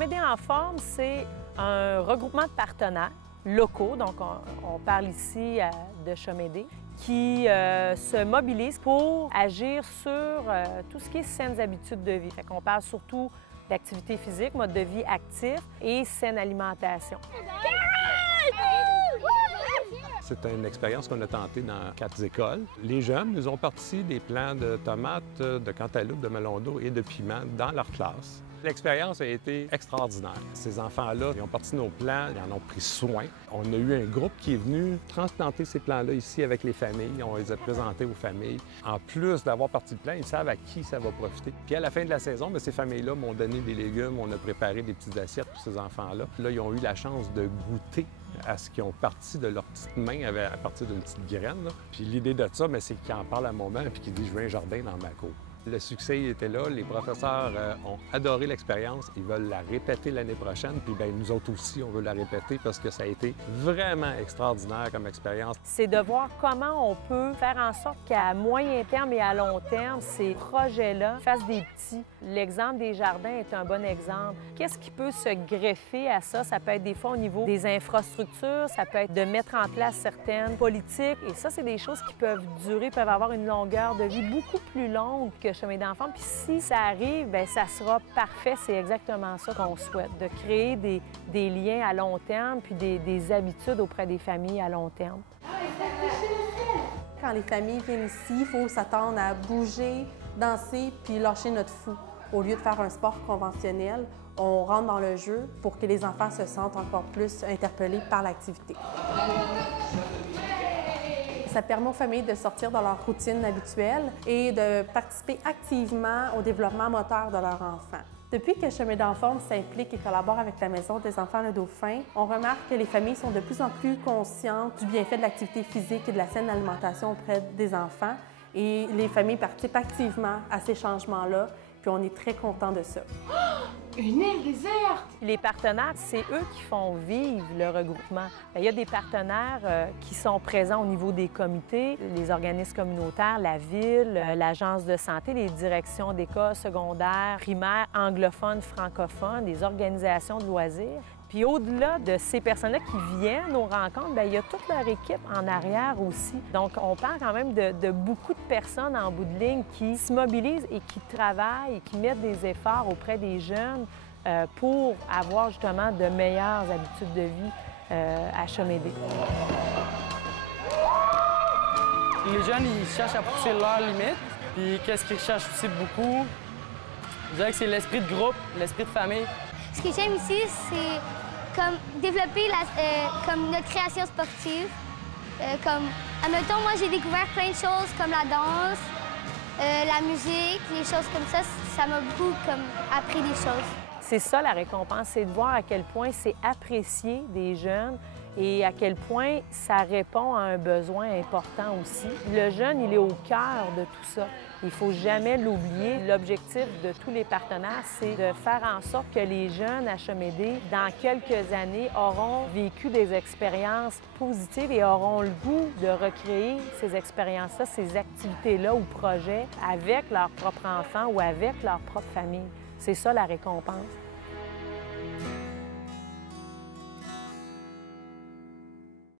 Chamédé en forme, c'est un regroupement de partenaires locaux, donc on parle ici de Chamédé, qui se mobilisent pour agir sur tout ce qui est saines habitudes de vie. Fait qu'on parle surtout d'activité physique, mode de vie actif et saine alimentation. C'est une expérience qu'on a tentée dans 4 écoles. Les jeunes nous ont parti des plants de tomates, de cantaloupe, de melon d'eau et de piments dans leur classe. L'expérience a été extraordinaire. Ces enfants-là, ils ont parti nos plants, ils en ont pris soin. On a eu un groupe qui est venu transplanter ces plants-là ici avec les familles. On les a présentés aux familles. En plus d'avoir parti le plant, ils savent à qui ça va profiter. Puis à la fin de la saison, ces familles-là m'ont donné des légumes, on a préparé des petites assiettes pour ces enfants-là. Là, ils ont eu la chance de goûter à ce qu'ils ont parti de leurs petites mains à partir d'une petite graine. Là. Puis l'idée de ça, c'est qu'ils en parlent à un moment et qu'ils disent « Je veux un jardin dans ma cour ». Le succès était là, les professeurs ont adoré l'expérience, ils veulent la répéter l'année prochaine, puis bien, nous autres aussi, on veut la répéter parce que ça a été vraiment extraordinaire comme expérience. C'est de voir comment on peut faire en sorte qu'à moyen terme et à long terme, ces projets-là fassent des petits. L'exemple des jardins est un bon exemple. Qu'est-ce qui peut se greffer à ça? Ça peut être des fois au niveau des infrastructures, ça peut être de mettre en place certaines politiques, et ça, c'est des choses qui peuvent durer, peuvent avoir une longueur de vie beaucoup plus longue que Chamédé en forme. Puis si ça arrive, bien, ça sera parfait. C'est exactement ça qu'on souhaite, de créer des liens à long terme puis des habitudes auprès des familles à long terme. Quand les familles viennent ici, il faut s'attendre à bouger, danser puis lâcher notre fou. Au lieu de faire un sport conventionnel, on rentre dans le jeu pour que les enfants se sentent encore plus interpellés par l'activité. Ça permet aux familles de sortir de leur routine habituelle et de participer activement au développement moteur de leur enfant. Depuis que Chamédé en forme s'implique et collabore avec la Maison des enfants Le Dauphin, on remarque que les familles sont de plus en plus conscientes du bienfait de l'activité physique et de la saine alimentation auprès des enfants. Et les familles participent activement à ces changements-là, puis on est très contents de ça. Une île déserte! Les partenaires, c'est eux qui font vivre le regroupement. Il y a des partenaires qui sont présents au niveau des comités, les organismes communautaires, la ville, l'agence de santé, les directions d'écoles secondaires, primaires, anglophones, francophones, les organisations de loisirs. Puis au-delà de ces personnes-là qui viennent aux rencontres, bien, il y a toute leur équipe en arrière aussi. Donc, on parle quand même de beaucoup de personnes en bout de ligne qui se mobilisent et qui travaillent et qui mettent des efforts auprès des jeunes pour avoir justement de meilleures habitudes de vie à Chamédé. Les jeunes, ils cherchent à pousser leurs limites. Puis qu'est-ce qu'ils cherchent aussi beaucoup? Je dirais que c'est l'esprit de groupe, l'esprit de famille. Ce que j'aime ici, c'est comme développer comme notre création sportive. Admettons, moi, j'ai découvert plein de choses comme la danse, la musique, les choses comme ça m'a beaucoup appris des choses. C'est ça la récompense, c'est de voir à quel point c'est apprécié des jeunes et à quel point ça répond à un besoin important aussi. Le jeune, il est au cœur de tout ça. Il ne faut jamais l'oublier. L'objectif de tous les partenaires, c'est de faire en sorte que les jeunes à Chamédé, dans quelques années, auront vécu des expériences positives et auront le goût de recréer ces expériences-là, ces activités-là ou projets avec leur propre enfant ou avec leur propre famille. C'est ça la récompense.